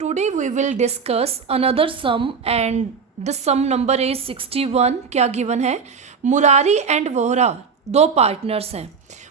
Today we will discuss another sum and this sum number is 61. क्या given है? Murari and Vohra दो partners हैं.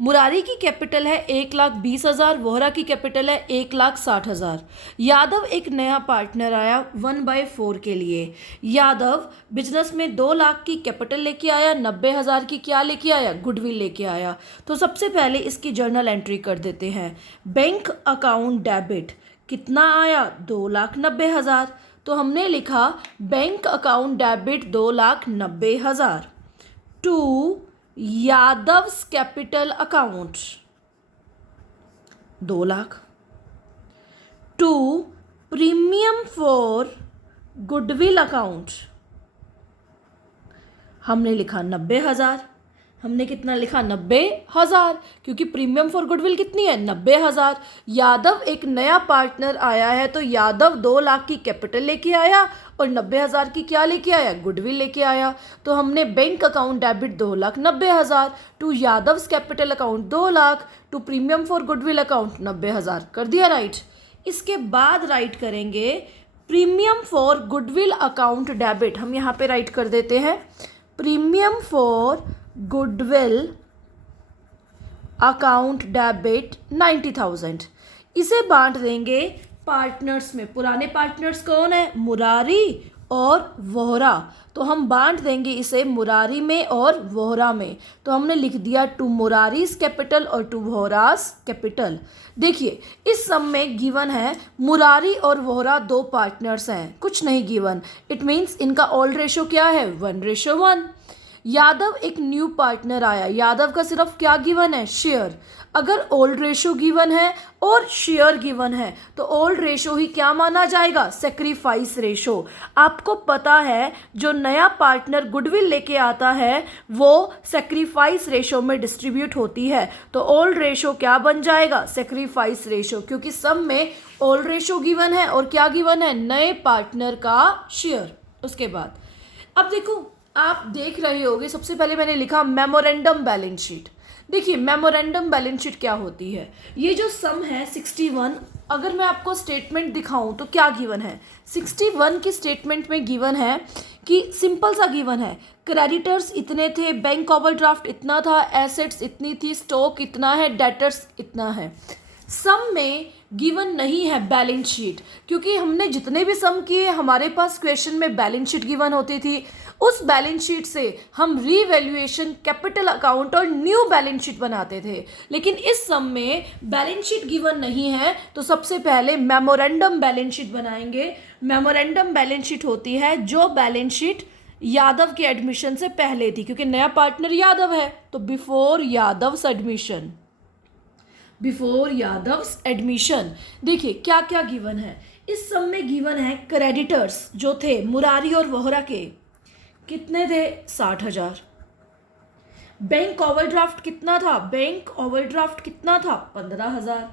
मुरारी की कैपिटल है 1,20,000, वोहरा की कैपिटल है 1,60,000. यादव एक नया पार्टनर आया 1/4 के लिए. यादव बिजनेस में 2 लाख की कैपिटल लेके आया, 90,000 की क्या लेके आया? गुडविल लेके आया. तो सबसे पहले इसकी जर्नल एंट्री कर देते हैं. बैंक अकाउंट डेबिट कितना आया? 2,90,000. तो हमने लिखा bank account debit 2,90,000 to Yadav's capital account 2 lakh to premium for goodwill account हमने लिखा 90,000. हमने कितना लिखा? 90,000, क्योंकि प्रीमियम फॉर गुडविल कितनी है? 90,000. यादव एक नया पार्टनर आया है तो यादव 2 लाख की कैपिटल लेके आया और 90,000 की क्या लेके आया? गुडविल लेके आया. तो हमने bank account debit 2,90,000 to Yadav's capital account 2 lakh to premium for goodwill account 90,000 कर दिया राइट. इसके बाद राइट करेंगे premium for goodwill account debit. हम यहाँ पे राइट कर देते हैं premium for goodwill account debit 90,000. इसे बांट देंगे पार्टनर्स में. पुराने पार्टनर्स कौन है? मुरारी और वोहरा. तो हम बांट देंगे इसे मुरारी में और वोहरा में. तो हमने लिख दिया टू मुरारीज कैपिटल और टू वोहरास कैपिटल. देखिए इस सम में गिवन है मुरारी और वोहरा दो पार्टनर्स हैं, कुछ नहीं गिवन. इट मीन्स इनका ऑल रेशो क्या है? 1:1. यादव एक न्यू पार्टनर आया. यादव का सिर्फ क्या गिवन है? शेयर. अगर ओल्ड रेशो गिवन है और शेयर गिवन है तो ओल्ड रेशो ही क्या माना जाएगा? Sacrifice ratio. आपको पता है जो नया पार्टनर गुडविल लेके आता है वो सेक्रीफाइस रेशो में डिस्ट्रीब्यूट होती है. तो ओल्ड रेशो क्या बन जाएगा? सेक्रीफाइस रेशो, क्योंकि सब में ओल्ड रेशो गिवन है और क्या गिवन है? नए पार्टनर का शेयर. उसके बाद अब देखो आप देख रहे होगे सबसे पहले मैंने लिखा मेमोरेंडम बैलेंस शीट. देखिए मेमोरेंडम बैलेंस शीट क्या होती है? ये जो सम है 61, अगर मैं आपको स्टेटमेंट दिखाऊं तो क्या गिवन है? 61 की स्टेटमेंट में गिवन है कि सिंपल सा गिवन है क्रेडिटर्स इतने थे, बैंक ओवरड्राफ्ट इतना था, एसेट्स इतनी थी, स्टॉक इतना है, डेटर्स इतना है. सम में गिवन नहीं है बैलेंस शीट, क्योंकि हमने जितने भी सम किए हमारे पास क्वेश्चन में बैलेंस शीट गिवन होती थी. उस बैलेंस शीट से हम रीवैल्यूएशन, कैपिटल अकाउंट और न्यू बैलेंस शीट बनाते थे. लेकिन इस सम में बैलेंस शीट गिवन नहीं है तो सबसे पहले मेमोरेंडम बैलेंस शीट बनाएंगे. मेमोरेंडम बैलेंस शीट होती है जो बैलेंस शीट यादव के एडमिशन से पहले थी, क्योंकि नया पार्टनर यादव है. तो before Yadavs admission, before Yadavs admission. देखिए क्या क्या गिवन है इस सम में. गिवन है क्रेडिटर्स जो थे मुरारी और वोहरा के कितने थे? 60,000. बैंक ओवरड्राफ्ट कितना था? बैंक ओवरड्राफ्ट कितना था? 15,000.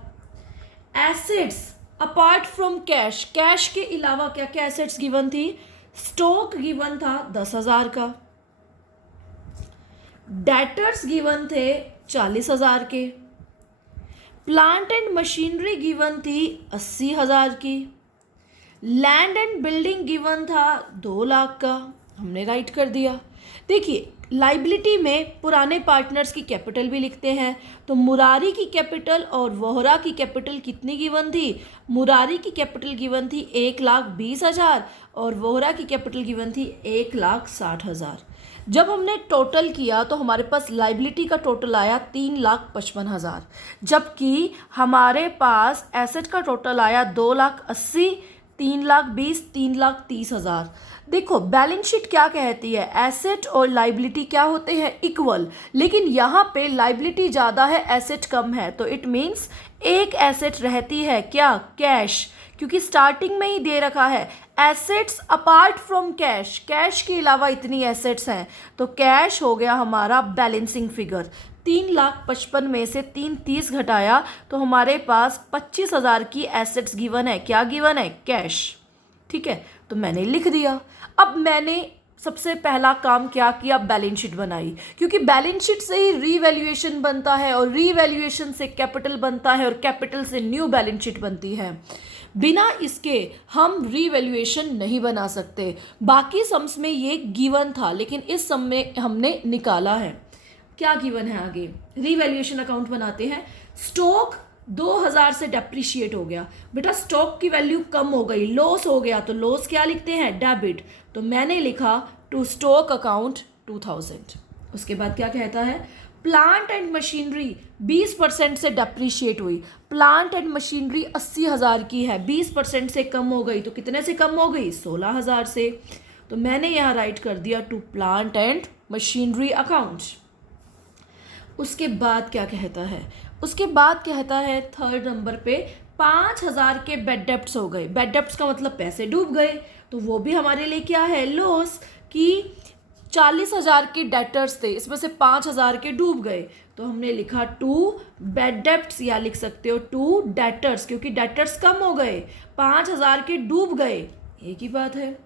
Assets apart from cash, cash के अलावा क्या क्या एसेट्स गिवन थी? स्टॉक गिवन था 10,000 का. डेटर्स गिवन थे 40,000 के. प्लांट एंड मशीनरी गिवन थी 80,000 की. लैंड एंड बिल्डिंग गिवन था 2 लाख का. हमने राइट कर दिया. देखिए लाइबिलिटी में पुराने पार्टनर्स की कैपिटल भी लिखते हैं. तो मुरारी की कैपिटल और वोहरा की कैपिटल कितनी गिवन थी? मुरारी की कैपिटल गिवन थी 1,20,000 और वोहरा की कैपिटल गिवन थी 1,60,000. जब हमने टोटल किया तो हमारे पास लाइबिलिटी का टोटल आया 3,55,000, जबकि हमारे पास एसेट का टोटल आया 2,80,000, 3,20,000, 3,30,000. देखो बैलेंस शीट क्या कहती है? एसेट और लाइबिलिटी क्या होते हैं? इक्वल. लेकिन यहाँ पे लाइबिलिटी ज़्यादा है, एसेट कम है. तो इट मीन्स एक एसेट रहती है क्या? कैश, क्योंकि स्टार्टिंग में ही दे रखा है assets apart from cash, cash के अलावा इतनी एसेट्स हैं. तो कैश हो गया हमारा बैलेंसिंग फिगर. 3,55,000 में से 3,30,000 घटाया तो हमारे पास 25,000 की एसेट्स गिवन है. क्या गिवन है? कैश. ठीक है, तो मैंने लिख दिया. अब मैंने सबसे पहला काम क्या किया? बैलेंस शीट बनाई, क्योंकि बैलेंस शीट से ही रीवैल्यूएशन बनता है और रीवैल्यूएशन से कैपिटल बनता है और कैपिटल से न्यू बैलेंस शीट बनती है. बिना इसके हम रीवैल्यूएशन नहीं बना सकते। बाकी सम्स में ये गिवन था, लेकिन इस सम में हमने निकाला है। क्या गिवन है आगे? रीवैल्यूएशन अकाउंट बनाते हैं। स्टॉक 2000 से डेप्रिशिएट हो गया। बेटा स्टॉक की वैल्यू कम हो गई, लॉस हो गया, तो लॉस क्या लिखते हैं? डेबिट। तो मैंने लिखा टू स्टॉक अकाउंट 2000। उसके बाद क्या कहता है? प्लांट एंड मशीनरी 20% से डेप्रिशिएट हुई। प्लांट एंड मशीनरी 80,000 की है, 20% से कम हो गई, तो कितने से कम हो गई? 16,000 से। तो मैंने यहाँ राइट कर दिया to plant and machinery account. उसके बाद क्या कहता है? उसके बाद कहता है थर्ड नंबर पे 5,000 के बेड डेप्ट्स हो गए। बेड डेप्ट्स का मतलब पैसे डूब गए, तो वो भी हमारे लिए क्या है? लॉस। कि 40,000 के डेटर्स थे, इसमें से 5,000 के डूब गए, तो हमने लिखा टू बेड डेप्ट्स, या लिख सकते हो टू डेटर्स, क्योंकि डेटर्स कम हो गए, 5,000 के डूब गए, एक ही बात है।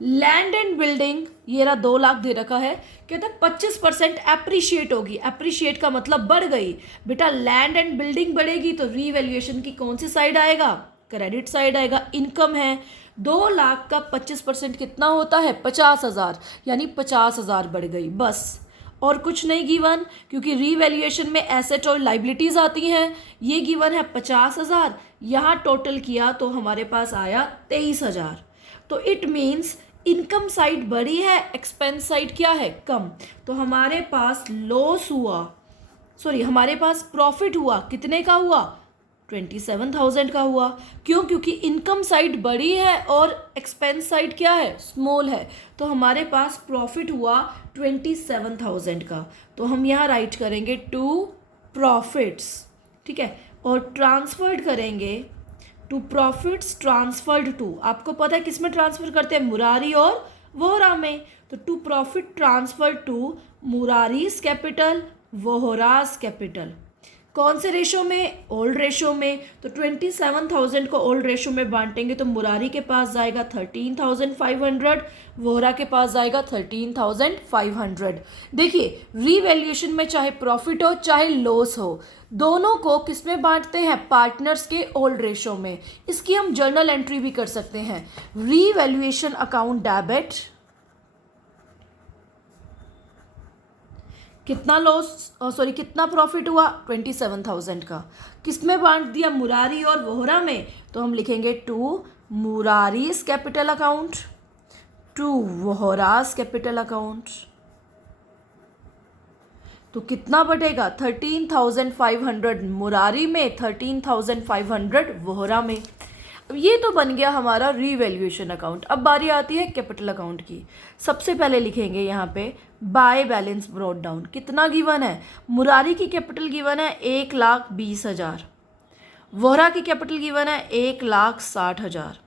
लैंड एंड बिल्डिंग ये रहा 2 लाख दे रखा है, कहता है 25% एप्रिशिएट होगी। एप्रिशिएट का मतलब बढ़ गई। बेटा लैंड एंड बिल्डिंग बढ़ेगी तो रीवैल्यूएशन की कौन सी साइड आएगा? क्रेडिट साइड आएगा। इनकम है 2 लाख का 25% कितना होता है? 50,000, यानी 50,000 बढ़ गई, बस और कुछ नहीं गिवन, क्योंकि रीवैल्यूएशन में एसेट और लाइबिलिटीज आती हैं। ये गिवन है 50,000, यहाँ टोटल किया तो हमारे पास आया 23,000। तो इट मीन्स इनकम साइड बड़ी है, एक्सपेंस साइड क्या है? कम। तो हमारे पास लॉस हुआ, सॉरी हमारे पास प्रॉफिट हुआ, कितने का हुआ? 27,000 का हुआ। क्यों? क्योंकि इनकम साइड बड़ी है और एक्सपेंस साइड क्या है? स्मॉल है। तो हमारे पास प्रॉफिट हुआ 27,000 का। तो हम यहाँ राइट करेंगे टू प्रॉफिट्स, ठीक है, और ट्रांसफर्ड करेंगे टू प्रॉफिट्स ट्रांसफर्ड टू। आपको पता है किस में ट्रांसफर करते हैं? मुरारी और वोहरा में। तो to profit transfer to Murari's capital, Vohra's capital. कौन से रेशो में? ओल्ड रेशो में। तो 27,000 को ओल्ड रेशो में बांटेंगे तो मुरारी के पास जाएगा 13,500, वोहरा के पास जाएगा 13,500। देखिए रीवैल्यूएशन में चाहे प्रॉफिट हो चाहे लॉस हो, दोनों को किस में बांटते हैं? पार्टनर्स के ओल्ड रेशो में। इसकी हम जर्नल एंट्री भी कर सकते हैं। रीवैल्यूएशन अकाउंट डेबिट, कितना लॉस, सॉरी कितना प्रॉफिट हुआ? 27,000 का। किस में बांट दिया? मुरारी और वोहरा में। तो हम लिखेंगे to Murari's capital account, to Vohra's capital account. तो कितना बढ़ेगा? 13,500 मुरारी में, 13,500 वोहरा में। अब ये तो बन गया हमारा रीवैल्यूएशन अकाउंट। अब बारी आती है कैपिटल अकाउंट की। सबसे पहले लिखेंगे यहाँ पे बाय बैलेंस ब्रॉट डाउन। कितना गिवन है? मुरारी की कैपिटल गिवन है 1,20,000, वोहरा की कैपिटल गिवन है 1,60,000।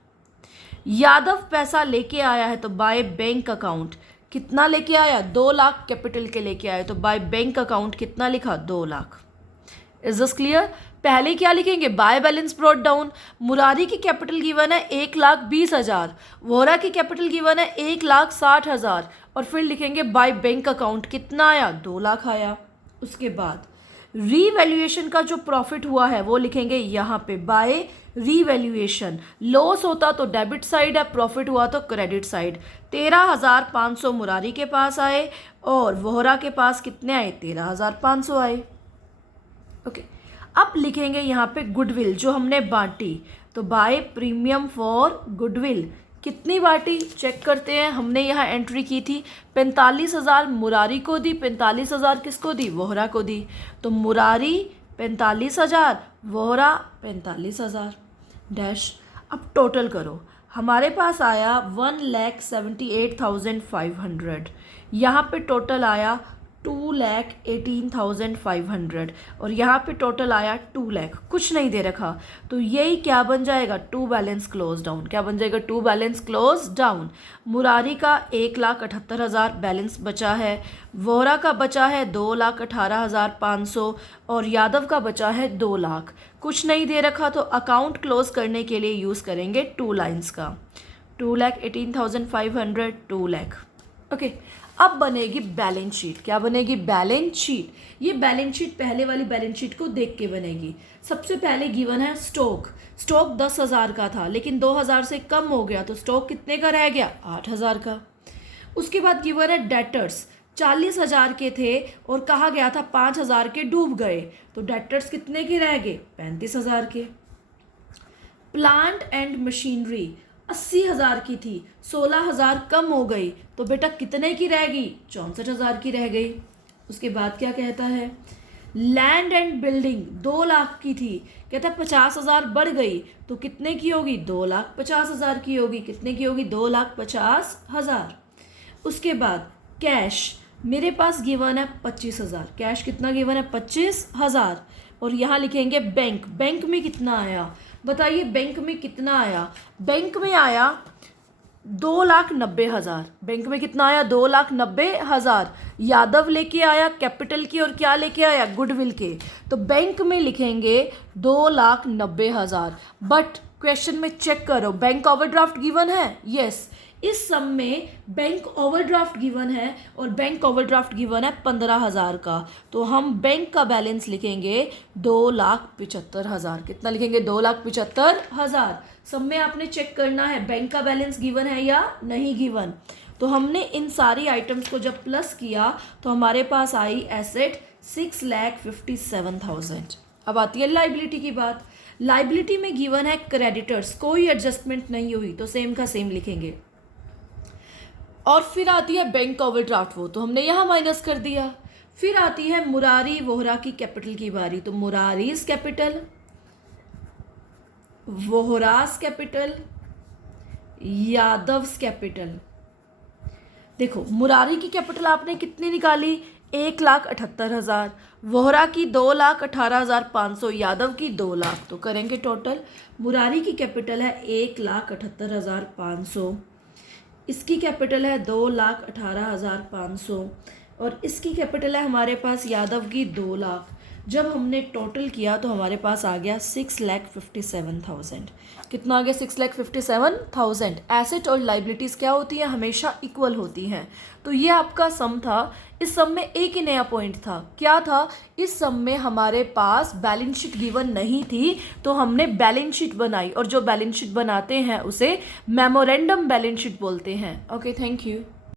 यादव पैसा लेके आया है तो बाय बैंक अकाउंट कितना लेके आया? 2 लाख कैपिटल के लेके आया, तो बाय बैंक अकाउंट कितना लिखा? 2 लाख। Is this clear? पहले क्या लिखेंगे? By balance brought down. Murari की कैपिटल गिवन है 1,20,000, वोहरा की कैपिटल गिवन है 1,60,000, और फिर लिखेंगे बाय बैंक अकाउंट कितना आया? 2 लाख आया। उसके बाद रीवैल्यूएशन का जो प्रॉफिट हुआ है वो लिखेंगे यहाँ पे बाय रीवैल्यूएशन। लॉस होता तो डेबिट साइड है, प्रॉफिट हुआ तो क्रेडिट साइड। 13,500 मुरारी के पास आए और वोहरा के पास कितने आए? 13,500 आए। ओके, अब लिखेंगे यहाँ पे गुडविल जो हमने बांटी, तो बाय प्रीमियम फॉर गुडविल कितनी बांटी? चेक करते हैं। हमने यहाँ एंट्री की थी 45,000 मुरारी को दी, 45,000 किसको दी? वोहरा को दी। तो मुरारी 45,000, वोहरा 45,000 डैश। अब टोटल करो, हमारे पास आया 1,78,500, यहाँ पे टोटल आया 2,18,500, और यहाँ पे टोटल आया 2 लाख। कुछ नहीं दे रखा, तो यही क्या बन जाएगा? To balance close down. क्या बन जाएगा? To balance close down. Murari का 1,78,000 बैलेंस बचा है, वोहरा का बचा है 2,18,500, और यादव का बचा है 2 लाख। कुछ नहीं दे रखा तो अकाउंट क्लोज करने के लिए यूज़ करेंगे 2 लाइन्स का। 2,18,500, 2 लाख। ओके, अब बनेगी बैलेंस शीट। क्या बनेगी? Balance sheet. ये बैलेंस शीट पहले वाली बैलेंस शीट को देख के बनेगी। सबसे पहले गिवन है स्टॉक। स्टॉक 10,000 का था लेकिन 2,000 से कम हो गया तो स्टॉक कितने का रह गया? 8,000 का। उसके बाद गिवन है डेटर्स। 40,000 के थे और कहा गया था 5,000 के डूब गए तो डेटर्स कितने के रह गए? 35,000 के। प्लांट एंड मशीनरी 80,000 की थी, 16,000 कम हो गई तो बेटा कितने की रह गई? 64,000 की रह गई। उसके बाद क्या कहता है? लैंड एंड बिल्डिंग 2 लाख की थी, कहता है 50,000 बढ़ गई तो कितने की होगी? 2,50,000 की होगी। कितने की होगी? 2,50,000। उसके बाद कैश मेरे पास गिवन है 25,000। कैश कितना गिवन है? 25,000। और यहाँ लिखेंगे बैंक। बैंक में कितना आया? बताइए बैंक में कितना आया? बैंक में आया 2,90,000। बैंक में कितना आया? 2,90,000। यादव लेके आया कैपिटल की और क्या लेके आया? गुडविल के। तो बैंक में लिखेंगे 2,90,000। बट क्वेश्चन में चेक करो, बैंक ओवरड्राफ्ट गिवन है? यस। इस सम में बैंक ओवरड्राफ्ट गिवन है और बैंक ओवरड्राफ्ट गिवन है 15,000 का। तो हम बैंक का बैलेंस लिखेंगे 2,75,000। कितना लिखेंगे? 2,75,000। सब में आपने चेक करना है बैंक का बैलेंस गिवन है या नहीं गिवन। तो हमने इन सारी आइटम्स को जब प्लस किया तो हमारे पास आई एसेट 6,57,000। अब आती है लाइबिलिटी की बात। लाइबिलिटी में गिवन है क्रेडिटर्स, कोई एडजस्टमेंट नहीं हुई तो सेम का सेम लिखेंगे। और फिर आती है बैंक ओवरड्राफ्ट, वो तो हमने यहाँ माइनस कर दिया। फिर आती है मुरारी वोहरा की कैपिटल की बारी। तो मुरारीज कैपिटल, वोहरास कैपिटल, यादव्स कैपिटल। देखो मुरारी की कैपिटल आपने कितनी निकाली? 1,78,000। वोहरा की 2,18,500। यादव की 2 लाख। तो करेंगे टोटल। मुरारी की कैपिटल है 1,78,500। इसकी कैपिटल है 2,18,500 और इसकी कैपिटल है हमारे पास यादव की 2 लाख। जब हमने टोटल किया तो हमारे पास आ गया 6,57,000। कितना आ गया? 6,57,000। एसेट और लाइबिलिटीज़ क्या होती हैं? हमेशा इक्वल होती हैं। तो ये आपका सम था। इस सम में एक ही नया पॉइंट था। क्या था? इस सम में हमारे पास बैलेंस शीट गिवन नहीं थी तो हमने बैलेंस शीट बनाई और जो बैलेंस शीट बनाते हैं उसे मेमोरेंडम बैलेंस शीट बोलते हैं। Okay, thank you.